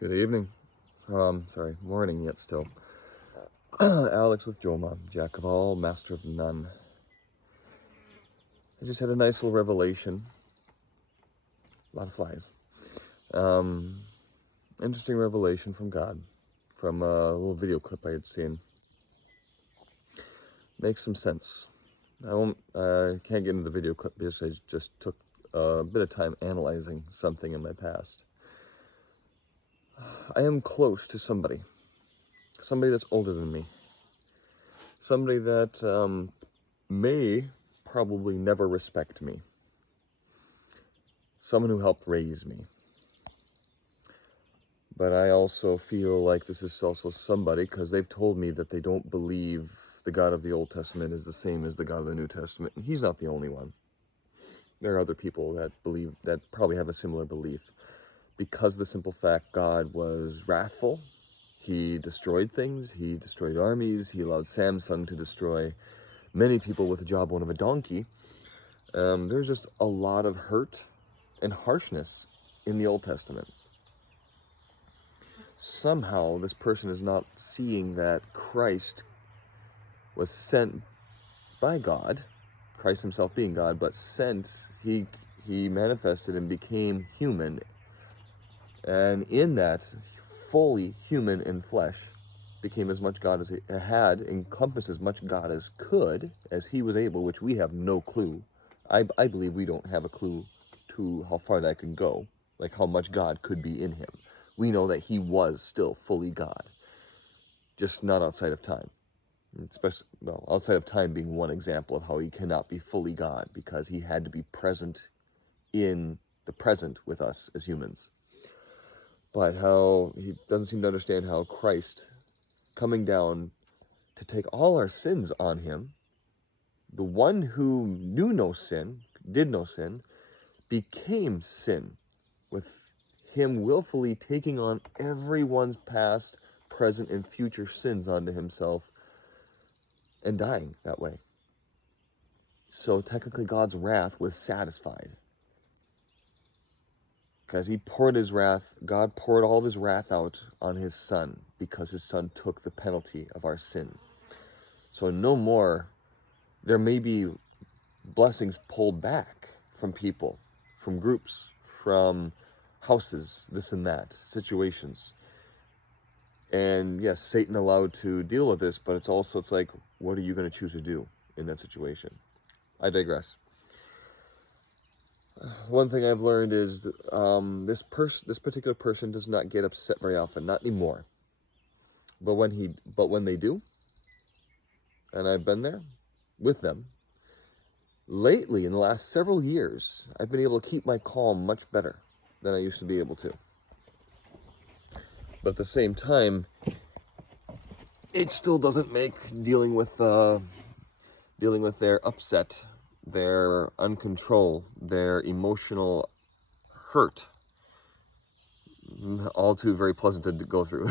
Good evening. Sorry, morning yet still. Alex with Joma, Jack of all, master of none. I just had a nice little revelation. A lot of flies. Interesting revelation from God, from a little video clip I had seen. Makes some sense. I can't get into the video clip because I just took a bit of time analyzing something in my past. I am close to somebody that's older than me. Somebody that may probably never respect me. Someone who helped raise me. But I also feel like this is also somebody, because they've told me that they don't believe the God of the Old Testament is the same as the God of the New Testament. And he's not the only one. There are other people that believe, that probably have a similar belief. Because of the simple fact God was wrathful, he destroyed things, he destroyed armies, he allowed Samsung to destroy many people with the jawbone of a donkey. There's just a lot of hurt and harshness in the Old Testament. Somehow this person is not seeing that Christ was sent by God, Christ himself being God, but sent, he manifested and became human, and in that, fully human in flesh, became as much God as he had, encompassed as much God as could, as he was able, which we have no clue. I believe we don't have a clue to how far that can go, like how much God could be in him. We know that he was still fully God, just not outside of time. Especially, well, outside of time being one example of how he cannot be fully God, because he had to be present in the present with us as humans. But how he doesn't seem to understand how Christ coming down to take all our sins on him, the one who knew no sin, did no sin, became sin, with him willfully taking on everyone's past, present, and future sins onto himself, and dying that way. So technically God's wrath was satisfied, because he poured his wrath, God poured all of his wrath out on his son, because his son took the penalty of our sin. So no more, there may be blessings pulled back from people, from groups, from houses, this and that, situations. And yes, Satan allowed to deal with this, but it's also, it's like, what are you going to choose to do in that situation? I digress. One thing I've learned is this particular person does not get upset very often, not anymore. But when they do, and I've been there with them, lately in the last several years, I've been able to keep my calm much better than I used to be able to. But at the same time, it still doesn't make dealing with their upset, their uncontrol, their emotional hurt, all too very pleasant to go through.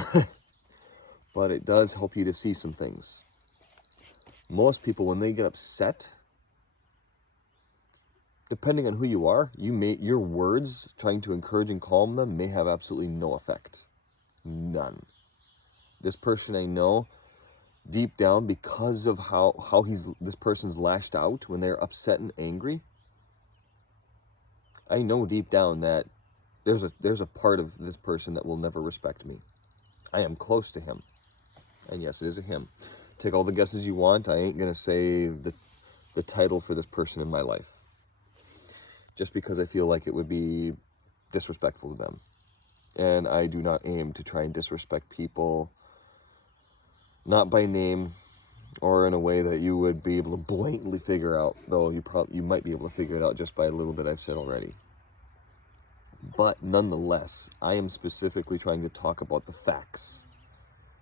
But it does help you to see some things. Most people, when they get upset, depending on who you are, your words trying to encourage and calm them may have absolutely no effect. None. This person I know, deep down, because of how this person's lashed out when they're upset and angry, I know deep down that there's a part of this person that will never respect me. I am close to him. And yes, it is a him. Take all the guesses you want. I ain't going to say the title for this person in my life, just because I feel like it would be disrespectful to them. And I do not aim to try and disrespect people, not by name or in a way that you would be able to blatantly figure out, though you might be able to figure it out just by a little bit I've said already. But nonetheless, I am specifically trying to talk about the facts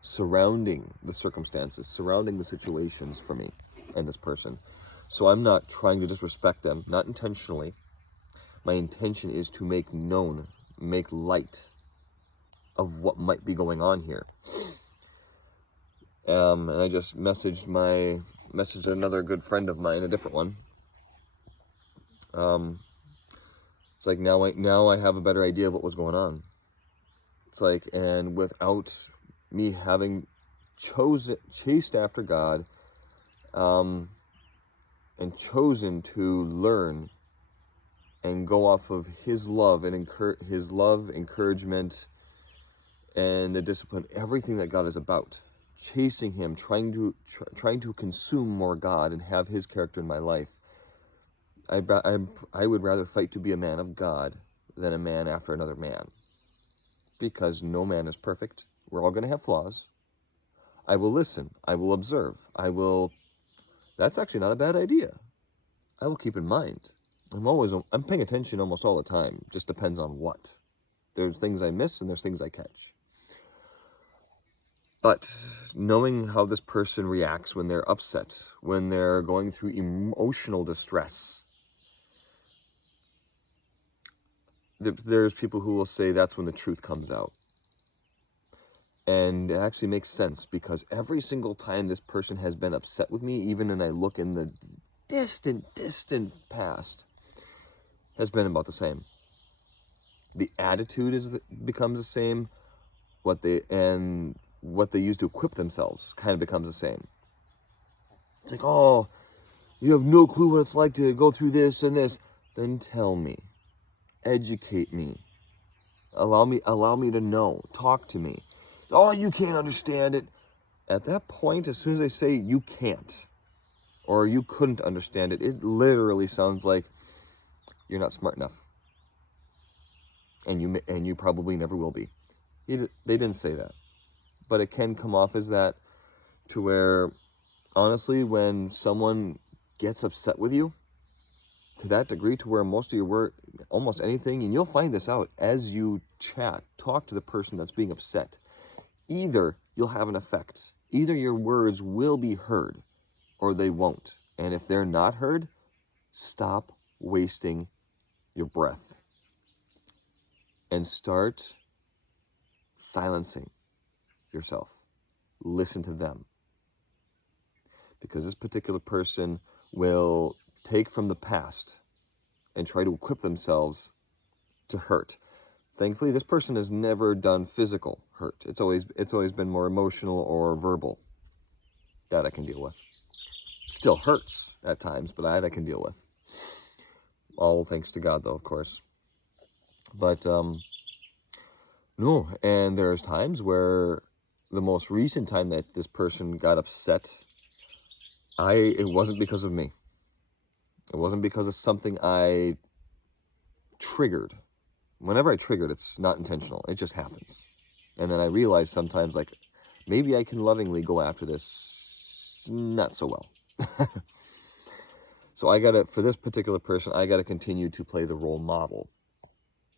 surrounding the circumstances, surrounding the situations for me and this person. So I'm not trying to disrespect them, not intentionally. My intention is to make known, make light of what might be going on here. And I just messaged another good friend of mine, a different one. It's like now I have a better idea of what was going on. It's like, and without me having chased after God, and chosen to learn and go off of His love and His love, encouragement, and the discipline, everything that God is about, chasing Him, trying to consume more God and have His character in my life. I would rather fight to be a man of God than a man after another man, because no man is perfect. We're all going to have flaws. I will listen. I will observe. That's actually not a bad idea. I will keep in mind. I'm paying attention almost all the time. Just depends on what. There's things I miss and there's things I catch. But knowing how this person reacts when they're upset, when they're going through emotional distress, there's people who will say that's when the truth comes out. And it actually makes sense, because every single time this person has been upset with me, even when I look in the distant past, has been about the same. The attitude becomes the same. What they use to equip themselves kind of becomes the same. It's like, oh, you have no clue what it's like to go through this and this. Then tell me, educate me, allow me to know, talk to me. Oh, you can't understand it. At that point, as soon as they say you can't, or you couldn't understand it, it literally sounds like you're not smart enough, and you probably never will be. They didn't say that, but it can come off as that, to where, honestly, when someone gets upset with you to that degree, to where most of your work, almost anything, and you'll find this out as you talk to the person that's being upset, either you'll have an effect, either your words will be heard, or they won't. And if they're not heard, stop wasting your breath and start silencing yourself. Listen to them. Because this particular person will take from the past and try to equip themselves to hurt. Thankfully, this person has never done physical hurt. It's always been more emotional or verbal. That I can deal with. Still hurts at times, but that I can deal with. All thanks to God, though, of course. But no, and there's times where the most recent time that this person got upset, it wasn't because of me. It wasn't because of something I triggered. Whenever I triggered, it's not intentional. It just happens. And then I realize sometimes, like, maybe I can lovingly go after this not so well. So for this particular person, I gotta continue to play the role model.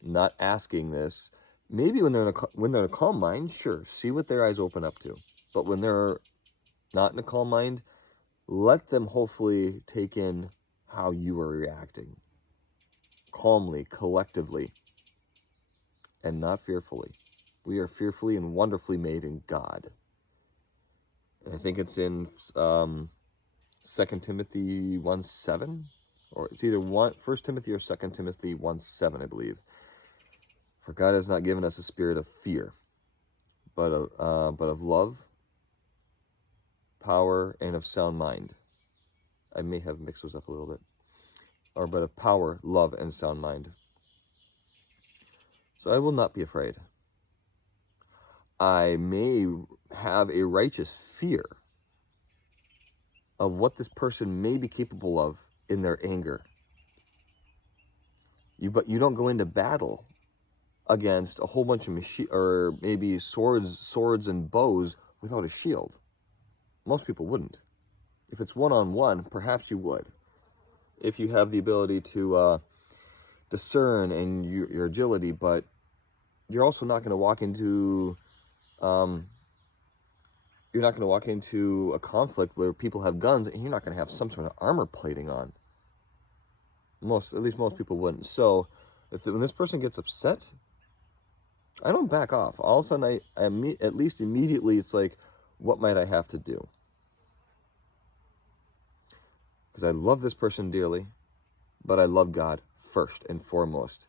Not asking this. Maybe when they're in a calm mind, sure, see what their eyes open up to. But when they're not in a calm mind, let them hopefully take in how you are reacting. Calmly, collectively, and not fearfully. We are fearfully and wonderfully made in God. And I think it's in 2 Timothy 1:7, or it's either 1 Timothy or 2 Timothy 1:7, I believe. For God has not given us a spirit of fear, but of love, power, and of sound mind. I may have mixed those up a little bit. But of power, love, and sound mind. So I will not be afraid. I may have a righteous fear of what this person may be capable of in their anger. But you don't go into battle against a whole bunch of or maybe swords and bows without a shield. Most people wouldn't. If it's one-on-one, perhaps you would. If you have the ability to discern and your agility, but you're also not going to walk into a conflict where people have guns and you're not going to have some sort of armor plating on. At least most people wouldn't. So when this person gets upset, I don't back off. All of a sudden, at least immediately, it's like, what might I have to do? Because I love this person dearly, but I love God first and foremost.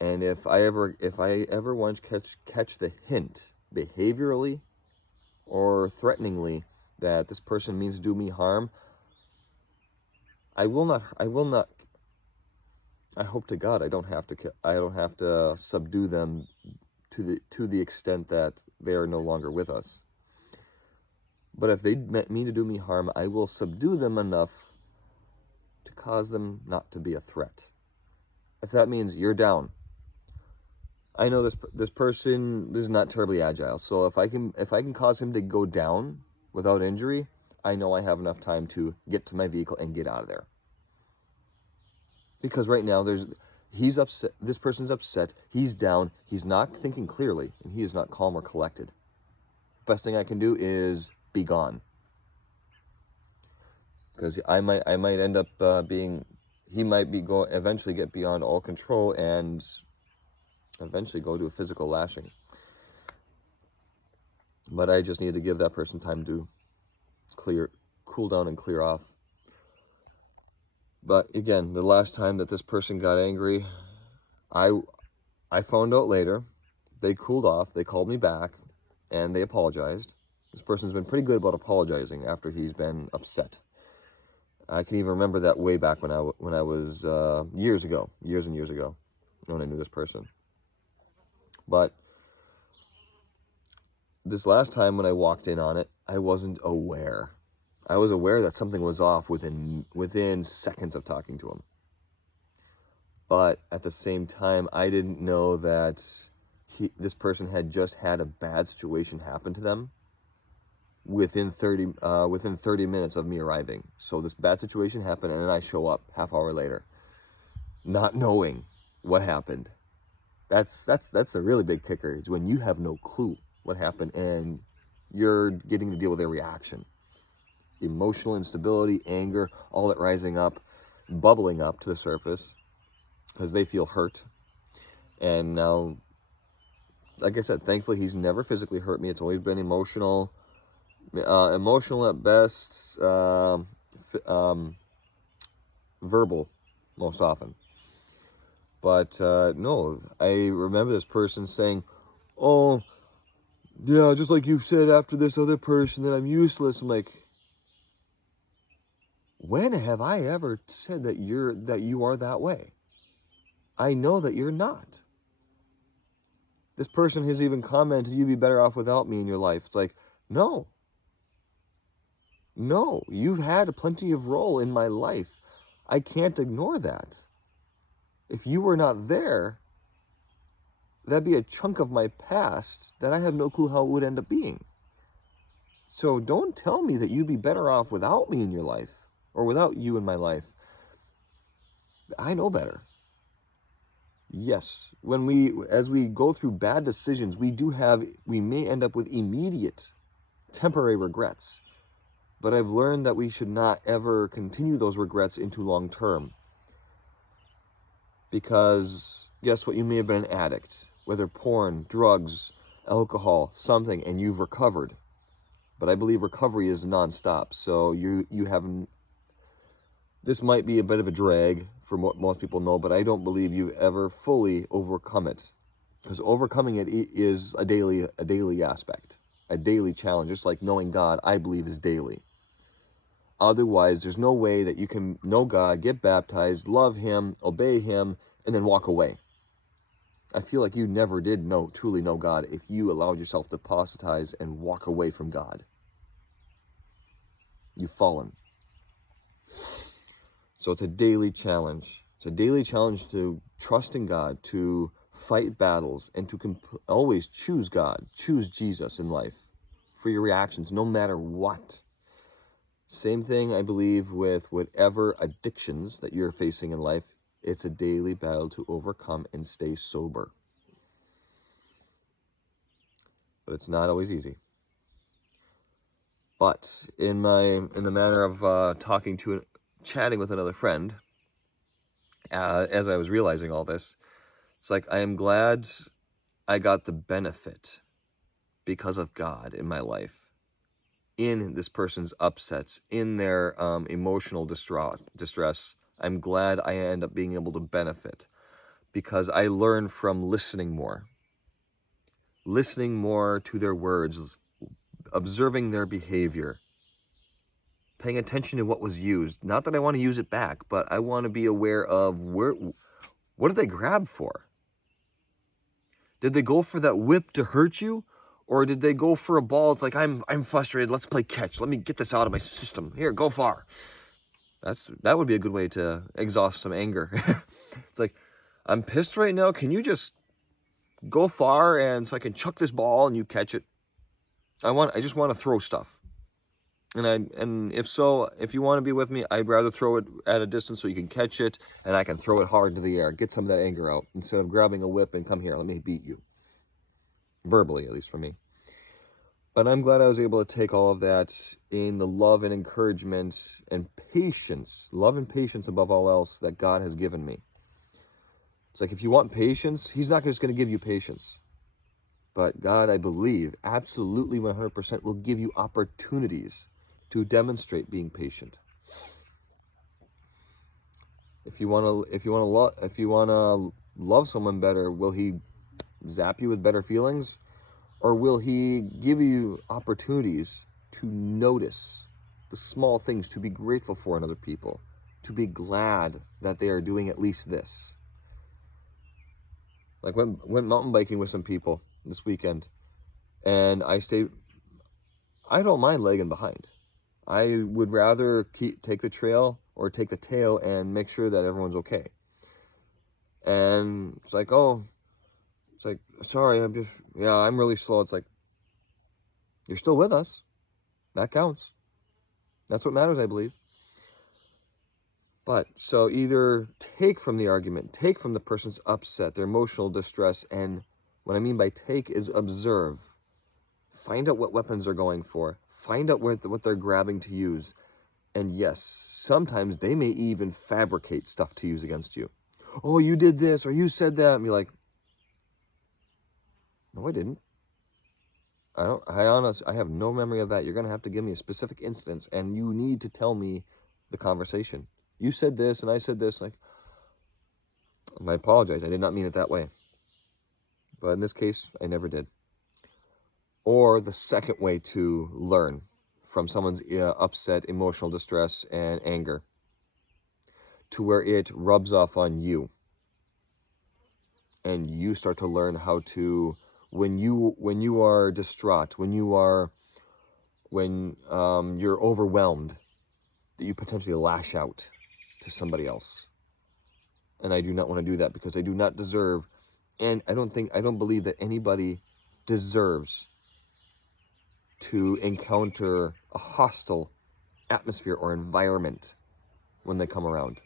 And if I ever once catch the hint behaviorally or threateningly that this person means to do me harm, I will not I hope to God I don't have to subdue them to the extent that they are no longer with us. But if they mean to do me harm, I will subdue them enough to cause them not to be a threat. If that means you're down, I know this person is not terribly agile, so if I can cause him to go down without injury, I know I have enough time to get to my vehicle and get out of there. Because right now he's upset. This person's upset. He's down. He's not thinking clearly, and he is not calm or collected. Best thing I can do is be gone, because I might end up he might eventually get beyond all control and eventually go to a physical lashing. But I just need to give that person time to cool down and clear off. But again, the last time that this person got angry, I found out later. They cooled off. They called me back, and they apologized. This person's been pretty good about apologizing after he's been upset. I can even remember that way back when I was years and years ago, when I knew this person. But this last time when I walked in on it, I wasn't aware. I was aware that something was off within seconds of talking to him. But at the same time, I didn't know that this person had just had a bad situation happen to them within 30 minutes of me arriving. So this bad situation happened, and then I show up half hour later, not knowing what happened. That's a really big kicker. It's when you have no clue what happened and you're getting to deal with their reaction. Emotional instability, anger, all that rising up, bubbling up to the surface because they feel hurt. And now, like I said, thankfully he's never physically hurt me. It's always been emotional at best, verbal most often. But no, I remember this person saying, "Oh, yeah, just like you said after this other person that I'm useless." I'm like, when have I ever said that you are that way? I know that you're not. This person has even commented, "You'd be better off without me in your life." It's like, no, you've had plenty of role in my life. I can't ignore that. If you were not there, that'd be a chunk of my past that I have no clue how it would end up being. So don't tell me that you'd be better off without me in your life or without you in my life. I know better. Yes, as we go through bad decisions, we may end up with immediate, temporary regrets. But I've learned that we should not ever continue those regrets into long term. Because guess what? You may have been an addict, whether porn, drugs, alcohol, something, and you've recovered. But I believe recovery is nonstop. So you haven't. This might be a bit of a drag from what most people know, but I don't believe you've ever fully overcome it. Because overcoming it is a daily aspect, a daily challenge. Just like knowing God, I believe, is daily. Otherwise, there's no way that you can know God, get baptized, love Him, obey Him, and then walk away. I feel like you never did truly know God if you allowed yourself to apostatize and walk away from God. You've fallen. So it's a daily challenge. It's a daily challenge to trust in God, to fight battles, and to always choose God, choose Jesus in life for your reactions, no matter what. Same thing, I believe, with whatever addictions that you're facing in life. It's a daily battle to overcome and stay sober. But it's not always easy. But in the manner of chatting with another friend, as I was realizing all this, it's like I am glad I got the benefit because of God in my life. In this person's upsets, in their emotional distress, I'm glad I end up being able to benefit. because I learn from listening more to their words, observing their behavior, paying attention to what was used. Not that I want to use it back, but I want to be aware of what did they grab for? Did they go for that whip to hurt you? Or did they go for a ball? It's like, I'm frustrated. Let's play catch. Let me get this out of my system. Here, go far. That would be a good way to exhaust some anger. It's like, I'm pissed right now. Can you just go far and so I can chuck this ball and you catch it? I just want to throw stuff. And if you want to be with me, I'd rather throw it at a distance so you can catch it and I can throw it hard into the air, get some of that anger out instead of grabbing a whip and come here, let me beat you. Verbally, at least for me. But I'm glad I was able to take all of that in the love and encouragement and patience, love and patience above all else that God has given me. It's like, if you want patience, he's not just going to give you patience. But God, I believe, absolutely 100% will give you opportunities to demonstrate being patient. If you want to love someone better, will he zap you with better feelings? Or will he give you opportunities to notice the small things, to be grateful for in other people, to be glad that they are doing at least this? Like, went mountain biking with some people this weekend, and I don't mind lagging behind. I would rather take the trail or take the tail and make sure that everyone's okay. And it's like, sorry, I'm really slow. It's like, you're still with us. That counts. That's what matters, I believe. But so either take from the argument, take from the person's upset, their emotional distress, and what I mean by take is observe. Find out what weapons they're going for. Find out what they're grabbing to use. And yes, sometimes they may even fabricate stuff to use against you. Oh, you did this, or you said that. And you're like, no, I didn't. I have no memory of that. You're going to have to give me a specific instance, and you need to tell me the conversation. You said this, and I said this. Like, I apologize. I did not mean it that way. But in this case, I never did. Or the second way to learn from someone's upset, emotional distress, and anger, to where it rubs off on you. And you start to learn how to, when you are distraught, when you're overwhelmed, that you potentially lash out to somebody else. And I do not want to do that, because I do not deserve, and I don't believe that anybody deserves to encounter a hostile atmosphere or environment when they come around.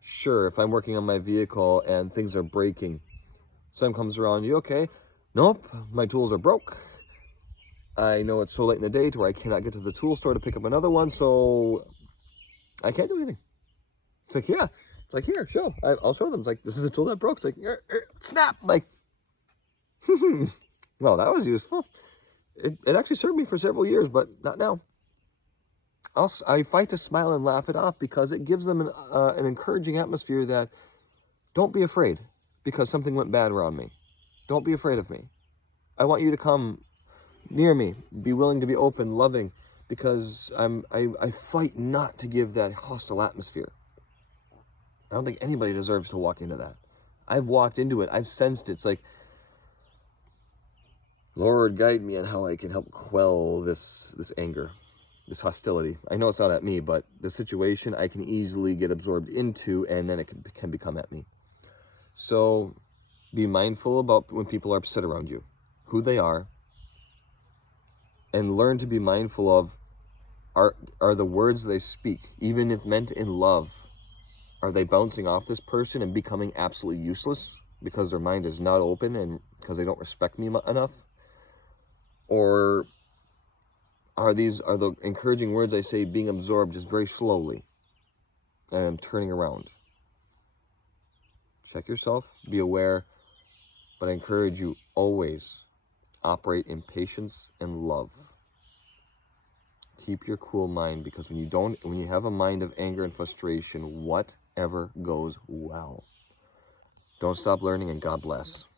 Sure, if I'm working on my vehicle and things are breaking, someone comes around, you okay? Nope, my tools are broke. I know it's so late in the day to where I cannot get to the tool store to pick up another one, so I can't do anything. It's like, yeah. It's like, here, show. I'll show them. It's like, this is a tool that broke. It's like, snap. I'm like, well, that was useful. It actually served me for several years, but not now. I fight to smile and laugh it off, because it gives them an encouraging atmosphere that, don't be afraid because something went bad around me. Don't be afraid of me. I want you to come near me, be willing to be open, loving, because I fight not to give that hostile atmosphere. I don't think anybody deserves to walk into that. I've walked into it. I've sensed it. It's like, Lord, guide me on how I can help quell this anger, this hostility. I know it's not at me, but the situation I can easily get absorbed into, and then it can become at me. So be mindful about when people are upset around you, who they are, and learn to be mindful of, are the words they speak, even if meant in love, are they bouncing off this person and becoming absolutely useless because their mind is not open and because they don't respect me enough? Or are the encouraging words I say being absorbed just very slowly and I'm turning around? Check yourself, be aware, but I encourage you, always operate in patience and love. Keep your cool mind, because when you have a mind of anger and frustration, whatever goes well. Don't stop learning, and God bless.